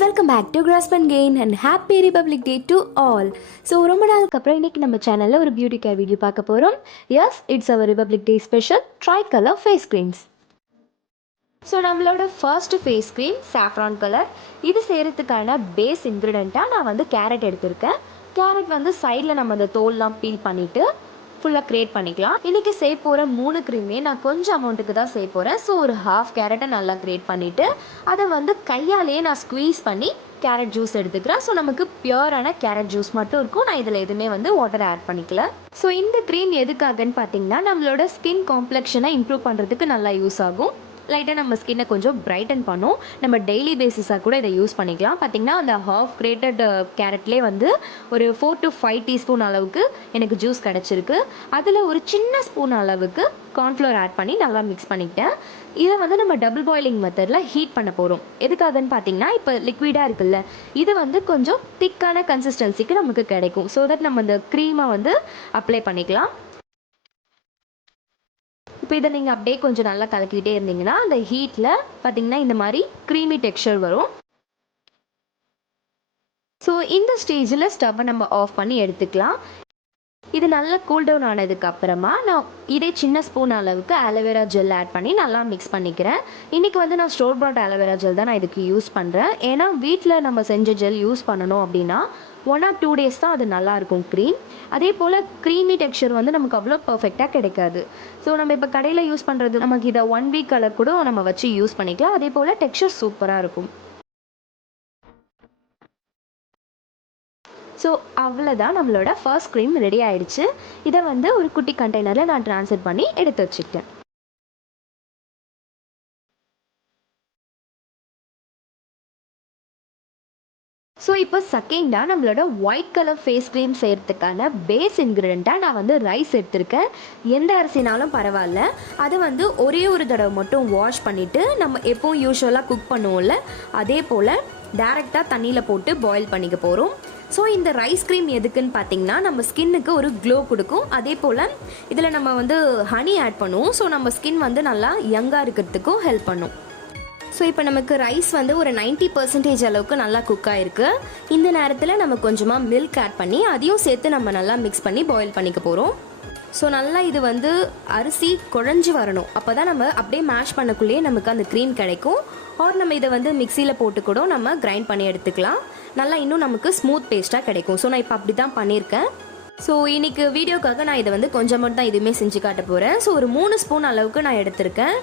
welcome back to Grasp and Gain and happy Republic Day to all. So ரொம்ப நாளுக்கு அப்புறம் இன்னைக்கு நம்ம சேனல்ல ஒரு பியூட்டி கேர் வீடியோ பார்க்க போறோம். Yes, it's our Republic Day special tri-color face creams. So நம்மளோட first face cream saffron colour. இது செய்கிறதுக்கான பேஸ் இன்க்ரீடியண்ட்டாக நான் வந்து கேரட் எடுத்திருக்கேன். கேரட் வந்து சைடில் நம்ம அந்த தோல்லாம் பீல் பண்ணிவிட்டு ஃபுல்லாக க்ரியேட் பண்ணிக்கலாம். இன்றைக்கி செய்ய போகிற 3 க்ரீமே நான் கொஞ்சம் அமௌண்ட்டுக்கு தான் செய்ய போகிறேன். ஸோ ஒரு ஹாஃப் கேரட்டை நல்லா க்ரியேட் பண்ணிவிட்டு அதை வந்து கையாலேயே நான் ஸ்குவீஸ் பண்ணி கேரட் ஜூஸ் எடுத்துக்கிறேன். ஸோ நமக்கு பியூரான கேரட் ஜூஸ் மட்டும் இருக்கும். நான் இதில் எதுவுமே வந்து வாட்டர் ஆட் பண்ணிக்கல. ஸோ இந்த க்ரீம் எதுக்காகன்னு பார்த்தீங்கன்னா நம்மளோட ஸ்கின் காம்ப்ளெக்ஷனை இம்ப்ரூவ் பண்ணுறதுக்கு நல்லா யூஸ் ஆகும். லைட்டாக நம்ம ஸ்கின்னை கொஞ்சம் பிரைட்டன் பண்ணும். நம்ம டெய்லி பேசிஸாக கூட இதை யூஸ் பண்ணிக்கலாம். பார்த்திங்கன்னா அந்த ஹாஃப் கிரேட்டட் கேரட்லேயே வந்து ஒரு 4 to 5 டீஸ்பூன் அளவுக்கு எனக்கு ஜூஸ் கிடச்சிருக்கு. அதில் ஒரு சின்ன ஸ்பூன் அளவுக்கு கார்ன்ஃப்ளவர் ஆட் பண்ணி நல்லா மிக்ஸ் பண்ணிக்கிட்டேன். இதை வந்து நம்ம டபுள் பாயிலிங் மெத்தடில் ஹீட் பண்ண போகிறோம். எதுக்காகன்னு பார்த்தீங்கன்னா இப்போ லிக்விடாக இருக்குல்ல, இது வந்து கொஞ்சம் திக்கான கன்சிஸ்டன்சிக்கு நமக்கு கிடைக்கும். ஸோ தட் நம்ம இந்த க்ரீமை வந்து அப்ளை பண்ணிக்கலாம். இப்போ இதை நீங்கள் அப்படியே கொஞ்சம் நல்லா கலக்கிட்டே இருந்தீங்கன்னா அந்த ஹீட்டில் பார்த்தீங்கன்னா இந்த மாதிரி க்ரீமி டெக்ஸ்சர் வரும். ஸோ இந்த ஸ்டேஜில் ஸ்டவ்வை நம்ம ஆஃப் பண்ணி எடுத்துக்கலாம். இது நல்லா கூல் டவுன் ஆனதுக்கு அப்புறமா நான் இதே சின்ன ஸ்பூன் அளவுக்கு ஆலோவேரா ஜெல் ஆட் பண்ணி நல்லா மிக்ஸ் பண்ணிக்கிறேன். இன்றைக்கி வந்து நான் ஸ்டோர் பாட் ஆலோவேரா ஜெல் தான் நான் இதுக்கு யூஸ் பண்ணுறேன். ஏன்னா வீட்டில் நம்ம செஞ்ச ஜெல் யூஸ் பண்ணணும் அப்படின்னா 1 or 2 days தான் அது நல்லாயிருக்கும் க்ரீம். அதே போல் க்ரீமி டெக்ஸ்சர் வந்து நமக்கு அவ்வளோ பர்ஃபெக்டாக கிடைக்காது. ஸோ நம்ம இப்போ கடையில் யூஸ் பண்ணுறது நமக்கு இதை 1 week கூட நம்ம வச்சு யூஸ் பண்ணிக்கலாம். அதே போல் டெக்ஸ்சர் சூப்பராக இருக்கும். ஸோ அவ்வளோதான், நம்மளோட ஃபர்ஸ்ட் க்ரீம் ரெடி ஆகிடுச்சு. இதை வந்து ஒரு குட்டி கண்டெய்னரில் நான் ட்ரான்ஸ்ஃபர் பண்ணி எடுத்து வச்சுக்கிட்டேன். ஸோ இப்போ செகண்டாக நம்மளோட ஒயிட் கலர் ஃபேஸ் க்ரீம் செய்கிறதுக்கான பேஸ் இன்க்ரீடியண்ட்டாக நான் வந்து ரைஸ் எடுத்திருக்கேன். எந்த அரிசினாலும் பரவாயில்ல. அதை வந்து ஒரே ஒரு தடவை மட்டும் வாஷ் பண்ணிவிட்டு நம்ம எப்போவும் யூஸ்வலாக குக் பண்ணுவோம்ல, அதே போல் டேரெக்டாக தண்ணியில் போட்டு பாயில் பண்ணிக்க போகிறோம். ஸோ இந்த ரைஸ் க்ரீம் எதுக்குன்னு பார்த்தீங்கன்னா நம்ம ஸ்கின்னுக்கு ஒரு க்ளோ கொடுக்கும். அதே போல் இதில் நம்ம வந்து ஹனி ஆட் பண்ணுவோம். ஸோ நம்ம ஸ்கின் வந்து நல்லா யங்காக இருக்கிறதுக்கும் ஹெல்ப் பண்ணும். ஸோ இப்போ நமக்கு ரைஸ் வந்து ஒரு 90% அளவுக்கு நல்லா குக் ஆகிருக்கு. இந்த நேரத்தில் நம்ம கொஞ்சமாக மில்க் ஆட் பண்ணி அதையும் சேர்த்து நம்ம நல்லா மிக்ஸ் பண்ணி பாயில் பண்ணிக்க போகிறோம். ஸோ நல்லா இது வந்து அரிசி குழஞ்சி வரணும். அப்போ தான் நம்ம அப்படியே மேஷ் பண்ணக்குள்ளேயே நமக்கு அந்த க்ரீம் கிடைக்கும். ஆர் நம்ம இதை வந்து மிக்சியில் போட்டு கூட நம்ம கிரைண்ட் பண்ணி எடுத்துக்கலாம். நல்லா இன்னும் நமக்கு ஸ்மூத் பேஸ்ட்டாக கிடைக்கும். ஸோ நான் இப்போ அப்படி தான் பண்ணியிருக்கேன். ஸோ இன்றைக்கி வீடியோக்காக நான் இதை வந்து கொஞ்சம் மட்டும் தான் இதுவுமே செஞ்சு காட்ட போகிறேன். ஸோ ஒரு 3 ஸ்பூன் அளவுக்கு நான் எடுத்திருக்கேன்.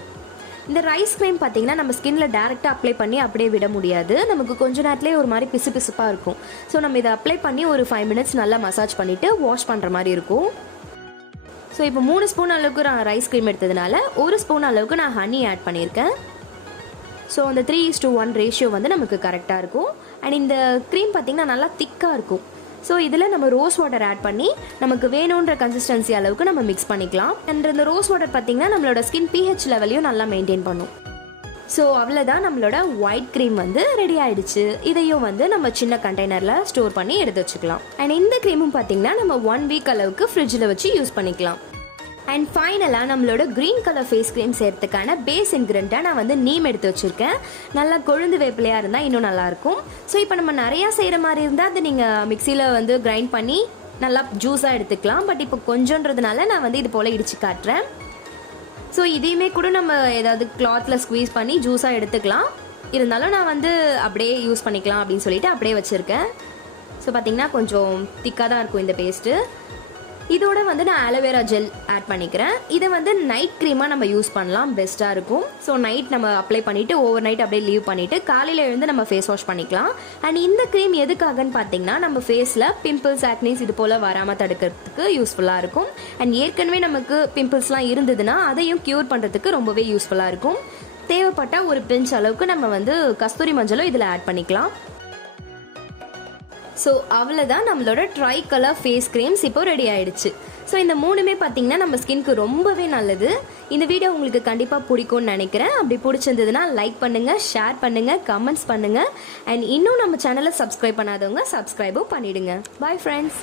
இந்த ரைஸ் க்ரீம் பார்த்தீங்கன்னா நம்ம ஸ்கின்ல டேரெக்டாக அப்ளை பண்ணி அப்படியே விட முடியாது. நமக்கு கொஞ்ச நேரத்துலேயே ஒரு மாதிரி பிசு பிசுப்பாக இருக்கும். ஸோ நம்ம இதை அப்ளை பண்ணி ஒரு 5 minutes நல்லா மசாஜ் பண்ணிவிட்டு வாஷ் பண்ணுற மாதிரி இருக்கும். ஸோ இப்போ 3 ஸ்பூன் அளவுக்கு நான் ரைஸ் க்ரீம் எடுத்ததுனால 1 ஸ்பூன் அளவுக்கு நான் ஹனி ஆட் பண்ணியிருக்கேன். ஸோ அந்த 3:1 ரேஷியோ வந்து நமக்கு கரெக்டாக இருக்கும். அண்ட் இந்த க்ரீம் பார்த்திங்கன்னா நல்லா திக்காக இருக்கும். ஸோ இதில் நம்ம ரோஸ் வாட்டர் ஆட் பண்ணி நமக்கு வேணுன்ற கன்சிஸ்டன்சி அளவுக்கு நம்ம மிக்ஸ் பண்ணிக்கலாம். அண்ட் இந்த ரோஸ் வாட்டர் பார்த்திங்கன்னா நம்மளோட ஸ்கின் pH லெவலையும் நல்லா மெயின்டைன் பண்ணும். ஸோ அவ்வளோதான், நம்மளோட ஒயிட் க்ரீம் வந்து ரெடி ஆகிடுச்சு. இதையும் வந்து நம்ம சின்ன கண்டெய்னரில் ஸ்டோர் பண்ணி எடுத்து வச்சுக்கலாம். அண்ட் இந்த க்ரீமும் பார்த்திங்கன்னா நம்ம 1 week அளவுக்கு ஃப்ரிட்ஜில் வச்சு யூஸ் பண்ணிக்கலாம். அண்ட் ஃபைனலாக நம்மளோட க்ரீன் கலர் ஃபேஸ் க்ரீம் செய்கிறதுக்கான பேஸ் இன்க்ரீடியண்ட்டாக நான் வந்து நீம் எடுத்து வச்சுருக்கேன். நல்லா கொழுந்து வேப்பிலையாக இருந்தால் இன்னும் நல்லாயிருக்கும். ஸோ இப்போ நம்ம நிறையா செய்கிற மாதிரி இருந்தால் அது நீங்கள் மிக்சியில் வந்து கிரைண்ட் பண்ணி நல்லா ஜூஸாக எடுத்துக்கலாம். பட் இப்போ கொஞ்சன்றதுனால நான் வந்து இது போல் இடித்து காட்டுறேன். ஸோ இதையுமே கூட நம்ம ஏதாவது கிளாத்தில் ஸ்குவீஸ் பண்ணி ஜூஸாக எடுத்துக்கலாம். இருந்தாலும் நான் வந்து அப்படியே யூஸ் பண்ணிக்கலாம் அப்படின்னு சொல்லிட்டு அப்படியே வச்சுருக்கேன். ஸோ பார்த்திங்கன்னா கொஞ்சம் திக்காக தான் இருக்கும் இந்த பேஸ்ட்டு. இதோட வந்து நான் ஆலோவேரா ஜெல் ஆட் பண்ணிக்கிறேன். இதை வந்து நைட் க்ரீமாக நம்ம யூஸ் பண்ணலாம், பெஸ்ட்டாக இருக்கும். ஸோ நைட் நம்ம அப்ளை பண்ணிவிட்டு ஓவர் நைட் அப்படியே லீவ் பண்ணிவிட்டு காலையில் எழுந்து நம்ம ஃபேஸ் வாஷ் பண்ணிக்கலாம். அண்ட் இந்த க்ரீம் எதுக்காகன்னு பார்த்தீங்கன்னா நம்ம ஃபேஸில் பிம்பிள்ஸ் ஆக்னிஸ் இது போல் வராமல் தடுக்கிறதுக்கு யூஸ்ஃபுல்லாக இருக்கும். அண்ட் ஏற்கனவே நமக்கு பிம்பிள்ஸ்லாம் இருந்ததுன்னா அதையும் க்யூர் பண்ணுறதுக்கு ரொம்பவே யூஸ்ஃபுல்லாக இருக்கும். தேவைப்பட்ட ஒரு பிஞ்ச் அளவுக்கு நம்ம வந்து கஸ்தூரி மஞ்சளும் இதில் ஆட் பண்ணிக்கலாம். ஸோ அவ்வளோதான், நம்மளோட ட்ரை கலர் ஃபேஸ் க்ரீம்ஸ் இப்போ ரெடி ஆகிடுச்சு. ஸோ இந்த 3மே பார்த்தீங்கன்னா நம்ம ஸ்கின்க்கு ரொம்பவே நல்லது. இந்த வீடியோ உங்களுக்கு கண்டிப்பாக பிடிக்கும்னு நினைக்கிறேன். அப்படி பிடிச்சிருந்ததுன்னா லைக் பண்ணுங்கள், ஷேர் பண்ணுங்கள், கமெண்ட்ஸ் பண்ணுங்கள். அண்ட் இன்னும் நம்ம சேனலை சப்ஸ்கிரைப் பண்ணாதவங்க சப்ஸ்கிரைபும் பண்ணிவிடுங்க. Bye friends.